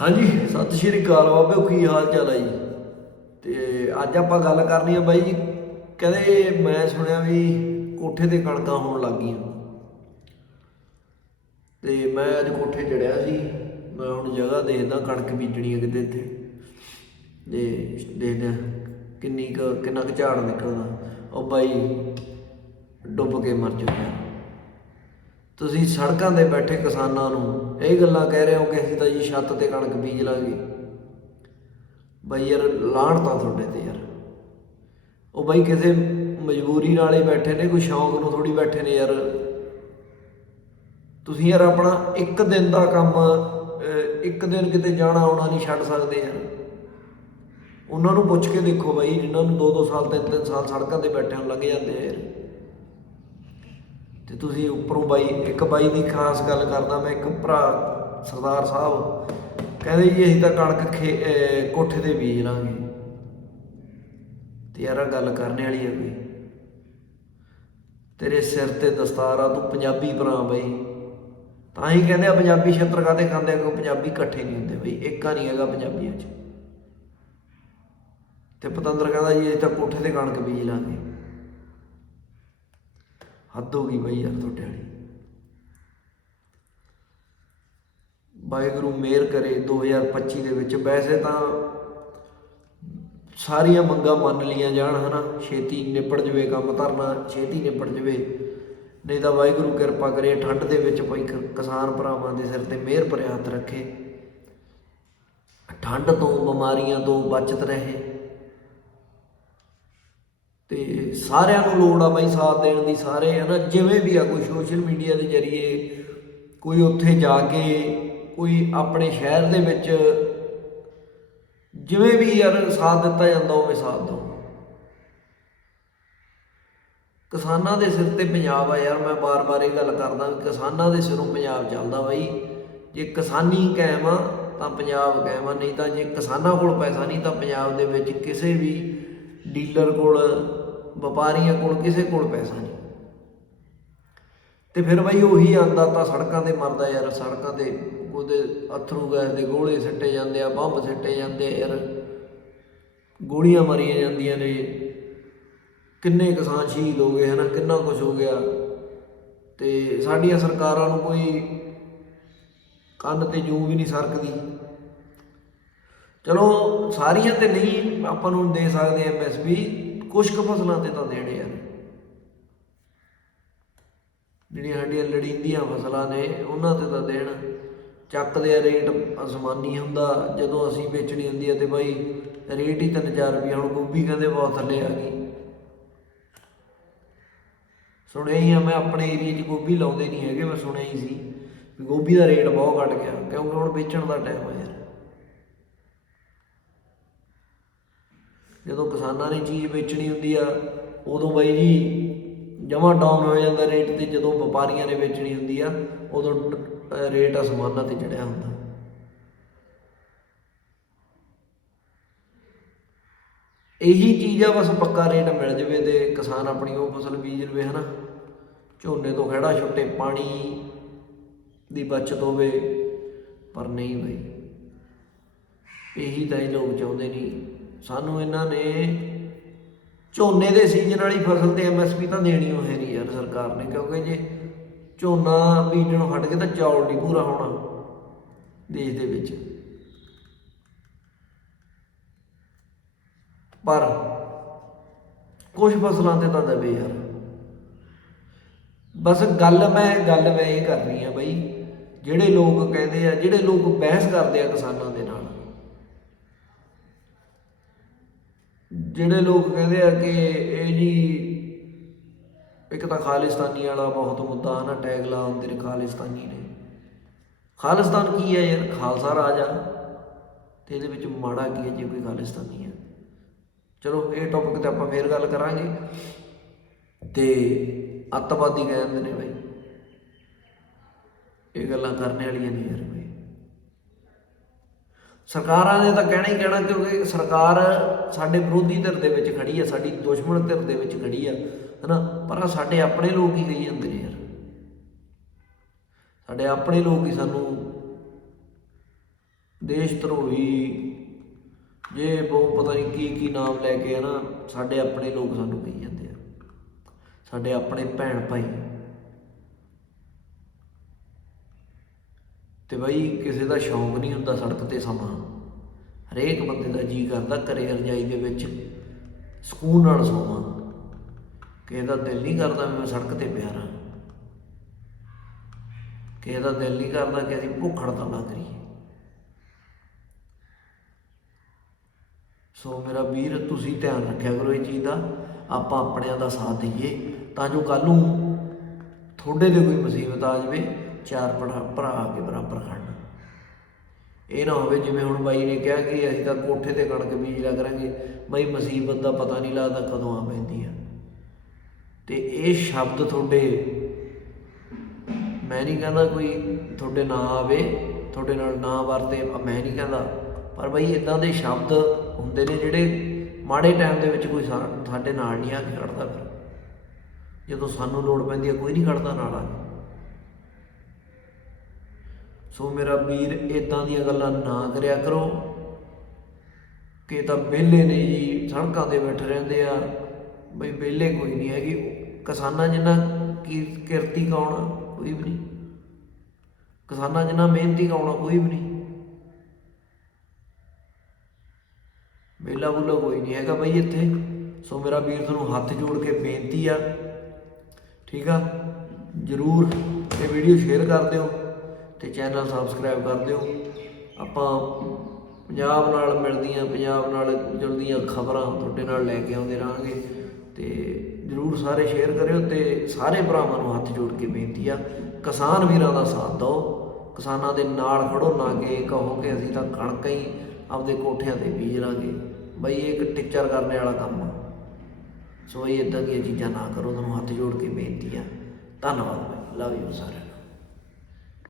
ਹਾਂਜੀ, ਸਤਿ ਸ਼੍ਰੀ ਅਕਾਲ ਬਾਬੇ, ਕੀ ਹਾਲ ਚਾਲ ਹੈ ਜੀ? ਤੇ ਅੱਜ ਆਪਾਂ ਗੱਲ ਕਰਨੀ ਆ ਬਾਈ ਜੀ, ਕਹਿੰਦੇ ਮੈਂ ਸੁਣਿਆ ਵੀ ਕੋਠੇ ਤੇ ਕਣਕਾਂ ਹੋਣ ਲੱਗ ਗਈਆਂ। ਤੇ ਮੈਂ ਅੱਜ ਕੋਠੇ ਚੜਿਆ ਸੀ, ਮੈਂ ਹੁਣ ਜਗ੍ਹਾ ਦੇਖਦਾ ਕਣਕ ਬੀਜਣੀ ਹੈ ਕਿਤੇ ਇੱਥੇ। ਤੇ ਦੇਖਦੇ ਕਿੰਨੀ ਕੁ, ਕਿੰਨਾ ਕੁ ਝਾੜ ਨਿਕਲਦਾ। ਉਹ ਬਾਈ ਡੁੱਬ ਕੇ ਮਰ ਚੁੱਕਿਆ। ਤੁਸੀਂ ਸੜਕਾਂ ਤੇ ਬੈਠੇ ਕਿਸਾਨਾਂ ਨੂੰ ਇਹ ਗੱਲਾਂ ਕਹਿ ਰਹੇ ਹੋ ਕਿ ਅਸੀਂ ਤਾਂ ਜੀ ਛੱਤ ਤੇ ਕਣਕ ਬੀਜ ਲਾਂਗੇ। ਬਈ ਯਾਰ ਲਾਣ ਤਾਂ ਤੁਹਾਡੇ ਤੇ ਯਾਰ। ਉਹ ਬਈ ਕਿਸੇ ਮਜਬੂਰੀ ਨਾਲ ਹੀ ਬੈਠੇ ਨੇ, ਕੋਈ ਸ਼ੌਂਕ ਨੂੰ ਥੋੜੀ ਬੈਠੇ ਨੇ ਯਾਰ। ਤੁਸੀਂ ਯਾਰ ਆਪਣਾ ਇੱਕ ਦਿਨ ਦਾ ਕੰਮ ਇੱਕ ਦਿਨ ਕਿਤੇ ਜਾਣਾ ਆਉਣਾ ਨਹੀਂ ਛੱਡ ਸਕਦੇ ਯਾਰ। ਉਹਨਾਂ ਨੂੰ ਪੁੱਛ ਕੇ ਦੇਖੋ ਬਾਈ, ਜਿਨ੍ਹਾਂ ਨੂੰ 2-2 ਸਾਲ 3-3 ਸਾਲ ਸੜਕਾਂ ਤੇ ਬੈਠੇ ਨੂੰ ਲੱਗ ਜਾਂਦੇ ਆ ਯਾਰ। ਤੇ ਤੁਸੀਂ ਉੱਪਰੋਂ ਬਾਈ, ਇੱਕ ਬਾਈ ਦੀ ਖਾਸ ਗੱਲ ਕਰਦਾ, ਮੈਂ ਇੱਕ ਭਰਾ ਸਰਦਾਰ ਸਾਹਿਬ, ਕਹਿੰਦੇ ਜੀ ਅਸੀਂ ਤਾਂ ਕਣਕ ਖੇ- ਕੋਠੇ ਤੇ ਬੀਜ ਲਾਂਗੇ। ਤੇ ਯਾਰ ਗੱਲ ਕਰਨ ਵਾਲੀ ਹੈ ਕੋਈ। ਤੇਰੇ ਸਿਰ ਤੇ ਦਸਤਾਰ ਆ, ਤੂੰ ਪੰਜਾਬੀ ਭਰਾ ਬਈ। ਤਾਂ ਹੀ ਕਹਿੰਦੇ ਆ ਪੰਜਾਬੀ ਛੇਤਰ ਕਾਤੇ ਖਾਂਦੇ ਆ, ਕਿਉਂਕਿ ਪੰਜਾਬੀ ਇਕੱਠੇ ਨਹੀਂ ਹੁੰਦੇ ਬਈ ਏਕਾ ਨਹੀਂ ਹੈਗਾ ਪੰਜਾਬੀਆਂ 'ਚ। ਤੇ ਪਤੰਦਰ ਕਹਿੰਦਾ ਜੀ ਅਸੀਂ ਤਾਂ ਕੋਠੇ ਤੇ ਕਣਕ ਬੀਜ ਲਾਂਗੇ। ਹੱਦ ਹੋ ਗਈ ਬਈ ਯਾਰ ਤੁਹਾਡੇ ਵਾਲੀ। ਵਾਹਿਗੁਰੂ ਮਿਹਰ ਕਰੇ 2025 ਦੇ ਵਿੱਚ। ਵੈਸੇ ਤਾਂ ਸਾਰੀਆਂ ਮੰਗਾਂ ਮੰਨ ਲੀਆਂ ਜਾਣ, ਹਨਾ? ਛੇਤੀ ਨਿਪਟ ਜਵੇ ਕੰਮ ਧਰਨਾ, ਛੇਤੀ ਨਿਪਟ ਜਵੇ। ਨਹੀਂ ਤਾਂ ਵਾਹਿਗੁਰੂ ਕਿਰਪਾ ਕਰੇ, ਠੰਡ ਦੇ ਵਿੱਚ ਭਾਈ ਕਿਸਾਨ ਭਰਾਵਾਂ ਦੇ ਸਿਰ ਤੇ ਮਿਹਰ ਭਰਿਆ ਹੱਥ ਰੱਖੇ। ਠੰਡ ਤੋਂ ਬਿਮਾਰੀਆਂ ਤੋਂ ਬਚਤ ਰਹੇ। ਤੇ ਸਾਰਿਆਂ ਨੂੰ ਲੋੜ ਆ ਬਾਈ ਸਾਥ ਦੇਣ ਦੀ, ਸਾਰੇ ਹਨਾ ਜਿਵੇਂ ਵੀ ਆ, ਕੋਈ ਸੋਸ਼ਲ ਮੀਡੀਆ ਦੇ ਜ਼ਰੀਏ, ਕੋਈ ਉੱਥੇ ਜਾ ਕੇ, ਕੋਈ ਆਪਣੇ ਸ਼ਹਿਰ ਦੇ ਵਿੱਚ ਜਿਵੇਂ ਵੀ ਯਾਰ ਸਾਥ ਦਿੱਤਾ ਜਾਂਦਾ, ਉਵੇਂ ਸਾਥ ਦਿਓ। ਕਿਸਾਨਾਂ ਦੇ ਸਿਰ ਤੇ ਪੰਜਾਬ ਆ ਯਾਰ, ਮੈਂ ਬਾਰ-ਬਾਰ ਇਹ ਗੱਲ ਕਰਦਾ, ਕਿਸਾਨਾਂ ਦੇ ਸਿਰੋਂ ਪੰਜਾਬ ਚੱਲਦਾ ਬਾਈ। ਜੇ ਕਿਸਾਨੀ ਕਾਇਮ ਆ, ਤਾਂ ਪੰਜਾਬ ਕਾਇਮ ਆ, ਨਹੀਂ ਤਾਂ ਜੇ ਕਿਸਾਨਾਂ ਕੋਲ ਪੈਸਾ ਨਹੀਂ, ਤਾਂ ਪੰਜਾਬ ਦੇ ਵਿੱਚ ਕਿਸੇ ਵੀ ਡੀਲਰ ਕੋਲ, ਵਪਾਰੀਆਂ ਕੋਲ, ਕਿਸੇ ਕੋਲ ਪੈਸਾ ਨਹੀਂ। ਤੇ ਫਿਰ ਬਾਈ ਉਹੀ ਆਂਦਾ ਤਾਂ ਸੜਕਾਂ ਤੇ ਮਰਦਾ ਯਾਰ, ਸੜਕਾਂ ਤੇ ਉਹਦੇ ਅਥਰੂ ਗੈਸ ਦੇ ਗੋਲੇ ਸਿੱਟੇ ਜਾਂਦੇ ਆ, ਬੰਬ ਸਿੱਟੇ ਜਾਂਦੇ ਆ ਯਾਰ। ਗੋਲੀਆਂ ਮਾਰੀਆਂ ਜਾਂਦੀਆਂ ਨੇ। ਕਿੰਨੇ ਕਿਸਾਨ ਸ਼ਹੀਦ ਹੋ ਗਏ, ਹਨਾ? ਕਿੰਨਾ ਕੁਝ ਹੋ ਗਿਆ। ਤੇ ਸਾਡੀਆਂ ਸਰਕਾਰਾਂ ਨੂੰ ਕੋਈ ਕੰਨ ਤੇ ਜੂੰ ਵੀ ਨਹੀਂ ਸਰਕਦੀ। ਚਲੋ, ਸਾਰੀਆਂ ਤੇ ਨਹੀਂ ਆਪਾਂ ਨੂੰ ਦੇ ਸਕਦੇ ਐਮਐਸਪੀ ਕੁਝ ਕੁ ਫਸਲਾਂ ਤੇ ਤਾਂ ਦੇਣੇ ਯਾਰ ਜਿਹੜੀਆਂ ਸਾਡੀਆਂ ਲੜੀਂਦੀਆਂ ਫਸਲਾਂ ਨੇ, ਉਹਨਾਂ ਤੇ ਤਾਂ ਦੇਣ। ਚੱਕਦੇ ਆ ਰੇਟ ਅਸਮਾਨੀ ਹੁੰਦਾ, ਜਦੋਂ ਅਸੀਂ ਵੇਚਣੀ ਹੁੰਦੀ ਹੈ ਤੇ ਬਾਈ ਰੇਟ ਹੀ 3000 ਰੁਪਏ ਹੁਣ ਗੋਭੀ ਕਹਿੰਦੇ ਬਹੁਤ ਥੱਲੇ ਆ ਗਈ। ਸੁਣਿਆ ਹੀ ਆ, ਮੈਂ ਆਪਣੇ ਏਰੀਆ 'ਚ ਗੋਭੀ ਲਾਉਂਦੇ ਨਹੀਂ ਹੈਗੇ, ਮੈਂ ਸੁਣਿਆ ਹੀ ਸੀ ਵੀ ਗੋਭੀ ਦਾ ਰੇਟ ਬਹੁਤ ਘਟ ਗਿਆ, ਕਿਉਂਕਿ ਹੁਣ ਵੇਚਣ ਦਾ ਟਾਈਮ ਆ ਯਾਰ। ਜਦੋਂ ਕਿਸਾਨਾਂ ਨੇ ਚੀਜ਼ ਵੇਚਣੀ ਹੁੰਦੀ ਆ, ਉਦੋਂ ਬਾਈ ਜੀ ਜਮਾ ਡਾਊਨ ਹੋ ਜਾਂਦਾ ਰੇਟ ਤੇ, ਜਦੋਂ ਵਪਾਰੀਆਂ ਨੇ ਵੇਚਣੀ ਹੁੰਦੀ ਆ, ਉਦੋਂ ਰੇਟ ਅਸਮਾਨਾਂ ਤੇ ਚੜਿਆ ਹੁੰਦਾ। ਇਹੀ ਚੀਜ਼ ਆ, ਬਸ ਪੱਕਾ ਰੇਟ ਮਿਲ ਜਵੇ ਤੇ ਕਿਸਾਨ ਆਪਣੀ ਉਹ ਫਸਲ ਬੀਜ ਲਵੇ, ਹਨਾ। ਝੋਨੇ ਤੋਂ ਖੜਾ ਛੁੱਟੇ, ਪਾਣੀ ਦੀ ਬਚਤ ਹੋਵੇ, ਪਰ ਨਹੀਂ ਬਈ। ਇਹੀ ਤਾਂ ਇਹ ਲੋਕ ਚਾਹੁੰਦੇ ਨਹੀਂ ਸਾਨੂੰ ਇਹਨਾਂ ਨੇ ਝੋਨੇ ਦੇ ਸੀਜ਼ਨ ਵਾਲੀ ਫਸਲ ਤੇ ਐਮਐਸਪੀ ਤਾਂ ਦੇਣੀ ਉਹ ਹੈ ਨਹੀਂ ਯਾਰ ਸਰਕਾਰ ਨੇ, ਕਿਉਂਕਿ ਜੇ ਝੋਨਾ ਬੀਜਣੋਂ ਹਟ ਕੇ ਤਾਂ ਚੌਲ ਨਹੀਂ ਪੂਰਾ ਹੋਣਾ ਦੇਸ਼ ਦੇ ਵਿੱਚ। ਪਰ ਕੁਝ ਫਸਲਾਂ ਤੇ ਤਾਂ ਦਵੇ ਯਾਰ। ਬਸ ਗੱਲ ਮੈਂ ਗੱਲ ਮੈਂ ਇਹ ਕਰ ਰਹੀ ਆ ਬਈ, ਜਿਹੜੇ ਲੋਕ ਕਹਿੰਦੇ ਆ, ਜਿਹੜੇ ਲੋਕ ਬਹਿਸ ਕਰਦੇ ਆ ਕਿਸਾਨਾਂ ਦੇ ਨਾਲ ਜਿਹੜੇ ਲੋਕ ਕਹਿੰਦੇ ਆ ਕਿ ਇਹ ਜੀ ਇੱਕ ਤਾਂ ਖਾਲਿਸਤਾਨੀ ਵਾਲਾ ਬਹੁਤ ਮੁੱਦਾ ਨਾ, ਟੈਗ ਲਾ ਹੁੰਦੇ ਨੇ ਖਾਲਿਸਤਾਨੀ ਨੇ। ਖਾਲਿਸਤਾਨ ਕੀ ਹੈ ਯਾਰ? ਖਾਲਸਾ ਰਾਜ ਆ। ਤੇ ਇਹਦੇ ਵਿੱਚ ਮਾੜਾ ਕੀ ਹੈ ਜੇ ਕੋਈ ਖਾਲਿਸਤਾਨੀ ਹੈ? ਚਲੋ, ਇਹ ਟੌਪਿਕ ਤੇ ਆਪਾਂ ਫੇਰ ਗੱਲ ਕਰਾਂਗੇ। ਤੇ ਅੱਤਵਾਦੀ ਕਹਿੰਦੇ ਨੇ ਬਈ, ਇਹ ਗੱਲਾਂ ਕਰਨ ਵਾਲੀਆਂ ਨਹੀਂ ਯਾਰ। ਸਰਕਾਰਾਂ ਨੇ ਤਾਂ ਕਹਿਣਾ ਹੀ ਕਹਿਣਾ ਕਿਉਂਕਿ ਸਰਕਾਰ ਸਾਡੇ ਵਿਰੋਧੀ ਧਿਰ ਦੇ ਵਿੱਚ ਖੜੀ ਆ, ਸਾਡੀ ਦੁਸ਼ਮਣ ਧਿਰ ਦੇ ਵਿੱਚ ਖੜੀ ਹੈ ਹਨਾ? ਪਰ ਆਹ ਸਾਡੇ ਆਪਣੇ ਲੋਕ ਹੀ ਕਹੀ ਜਾਂਦੇ ਨੇ ਯਾਰ। ਸਾਡੇ ਆਪਣੇ ਲੋਕ ਹੀ ਸਾਨੂੰ ਦੇਸ਼ ਧਰੋਹੀ, ਜੇ ਬਹੁ ਪਤਾ ਨਹੀਂ ਕੀ ਕੀ ਨਾਮ ਲੈ ਕੇ ਨਾ ਸਾਡੇ ਆਪਣੇ ਲੋਕ ਸਾਨੂੰ ਕਹੀ ਜਾਂਦੇ ਆ। ਸਾਡੇ ਆਪਣੇ ਭੈਣ ਭਾਈ। ਤੇ ਬਈ ਕਿਸੇ ਦਾ ਸ਼ੌਂਕ ਨਹੀਂ ਹੁੰਦਾ ਸੜਕ ਤੇ ਸਮਾਂ। ਹਰੇਕ ਬੰਦੇ ਦਾ ਜੀ ਕਰਦਾ ਘਰੇ ਰਜਾਈ ਦੇ ਵਿੱਚ ਸਕੂਨ ਨਾਲ ਸੋਵਾਂ। ਕਿਸੇ ਦਾ ਦਿਲ ਨਹੀਂ ਕਰਦਾ ਵੀ ਮੈਂ ਸੜਕ ਤੇ ਪਿਆ ਰਹਾਂ। ਕਿਸੇ ਦਾ ਦਿਲ ਨਹੀਂ ਕਰਦਾ ਕਿ ਅਸੀਂ ਭੁੱਖ ਹੜਤਾਲ ਨਾ ਕਰੀਏ। ਸੋ ਮੇਰਾ ਵੀਰ, ਤੁਸੀਂ ਧਿਆਨ ਰੱਖਿਆ ਕਰੋ ਇਹ ਚੀਜ਼ ਦਾ। ਆਪਾਂ ਆਪਣਿਆਂ ਦਾ ਸਾਥ ਦਈਏ ਤਾਂ ਜੋ ਕੱਲ ਨੂੰ ਤੁਹਾਡੇ ਤੇ ਕੋਈ ਮੁਸੀਬਤ ਆ ਜਾਵੇ। ਚਾਰ ਭਰਾ ਭਰਾ ਆ ਕੇ ਬਰਾਬਰ ਖੜਨ ਇਹ ਨਾ ਹੋਵੇ ਜਿਵੇਂ ਹੁਣ ਬਾਈ ਨੇ ਕਿਹਾ ਕਿ ਅਸੀਂ ਤਾਂ ਕੋਠੇ ਤੇ ਕਣਕ ਬੀਜ ਲਿਆ ਕਰਾਂਗੇ, ਬਾਈ ਮੁਸੀਬਤ ਦਾ ਪਤਾ ਨਹੀਂ ਲੱਗਦਾ ਕਦੋਂ ਆ ਪੈਂਦੀ ਆ। ਤੇ ਇਹ ਸ਼ਬਦ ਤੁਹਾਡੇ, ਮੈਂ ਨਹੀਂ ਕਹਿੰਦਾ ਕੋਈ ਤੁਹਾਡੇ ਨਾਂ ਆਵੇ, ਤੁਹਾਡੇ ਨਾਲ ਨਾ ਵਰਤੇ ਮੈਂ ਨਹੀਂ ਕਹਿੰਦਾ। ਪਰ ਬਈ ਇਦਾਂ ਦੇ ਸ਼ਬਦ ਹੁੰਦੇ ਨੇ ਜਿਹੜੇ ਮਾੜੇ ਟਾਈਮ ਦੇ ਵਿੱਚ ਕੋਈ ਸਾ- ਸਾਡੇ ਨਾਲ ਨਹੀਂ ਆ ਕੇ ਖੜਦਾ ਫਿਰ। ਜਦੋਂ ਸਾਨੂੰ ਲੋੜ ਪੈਂਦੀ ਹੈ ਕੋਈ ਨਹੀਂ ਖੜਦਾ ਨਾਲ ਆ ਕੇ। ਸੋ ਮੇਰਾ ਵੀਰ ਇਦਾਂ ਦੀਆਂ ਗੱਲਾਂ ਨਾ ਕਰਿਆ ਕਰੋ ਕਿ ਤਾਂ ਵਿਹਲੇ ਨੇ ਜੀ, ਸੜਕਾਂ ਤੇ ਬੈਠੇ ਰਹਿੰਦੇ ਆ। ਬਈ ਵਿਹਲੇ ਕੋਈ ਨਹੀਂ ਹੈਗੀ। ਕਿਸਾਨਾਂ ਜਿੰਨਾ ਕੀ ਕਿਰਤੀ ਕੌਣ ਕੋਈ ਵੀ ਨਹੀਂ। ਕਿਸਾਨਾਂ ਜਿੰਨਾ ਮਿਹਨਤੀ ਕੌਣ ਕੋਈ ਵੀ ਨਹੀਂ। ਵਿਹਲਾ ਬੁੱਲਾ ਕੋਈ ਨਹੀਂ ਹੈਗਾ ਬਈ ਇੱਥੇ। ਸੋ ਮੇਰਾ ਵੀਰ ਤੁਹਾਨੂੰ ਹੱਥ ਜੋੜ ਕੇ ਬੇਨਤੀ ਆ। ਠੀਕ ਆ? ਜਰੂਰ ਇਹ ਵੀਡੀਓ ਸ਼ੇਅਰ ਕਰ ਦਿਓ। ਤੇ ਚੈਨਲ ਸਬਸਕ੍ਰਾਈਬ ਕਰ ਦਿਓ। ਆਪਾਂ ਪੰਜਾਬ ਨਾਲ ਮਿਲਦੀਆਂ, ਪੰਜਾਬ ਨਾਲ ਜੁੜਦੀਆਂ ਖਬਰਾਂ ਤੁਹਾਡੇ ਨਾਲ ਲੈ ਕੇ ਆਉਂਦੇ ਰਹਾਂਗੇ। ਤੇ ਜਰੂਰ ਸਾਰੇ ਸ਼ੇਅਰ ਕਰਿਓ ਤੇ ਸਾਰੇ ਭਰਾਵਾਂ ਨੂੰ ਹੱਥ ਜੋੜ ਕੇ ਬੇਨਤੀ ਆ, ਕਿਸਾਨ ਵੀਰਾਂ ਦਾ ਸਾਥ ਦਿਓ। ਕਿਸਾਨਾਂ ਦੇ ਨਾਲ ਖੜੋ ਨਾ ਕਿ ਕਹੋ ਕਿ ਅਸੀਂ ਤਾਂ ਕਣਕ ਹੀ ਆਪਦੇ ਕੋਠਿਆਂ ਤੇ ਬੀਜ ਲਾਂਗੇ। ਬਈ ਇਹ ਇੱਕ ਟਿੱਚਰ ਕਰਨੇ ਵਾਲਾ ਕੰਮ ਆ। ਸੋ ਇਹ ਇਦਾਂ ਦੀਆਂ ਚੀਜ਼ਾਂ ਨਾ ਕਰੋ, ਤੁਹਾਨੂੰ ਹੱਥ ਜੋੜ ਕੇ ਬੇਨਤੀ ਆ। ਧੰਨਵਾਦ ਲਵ ਯੂ ਸਾਰਿਆਂ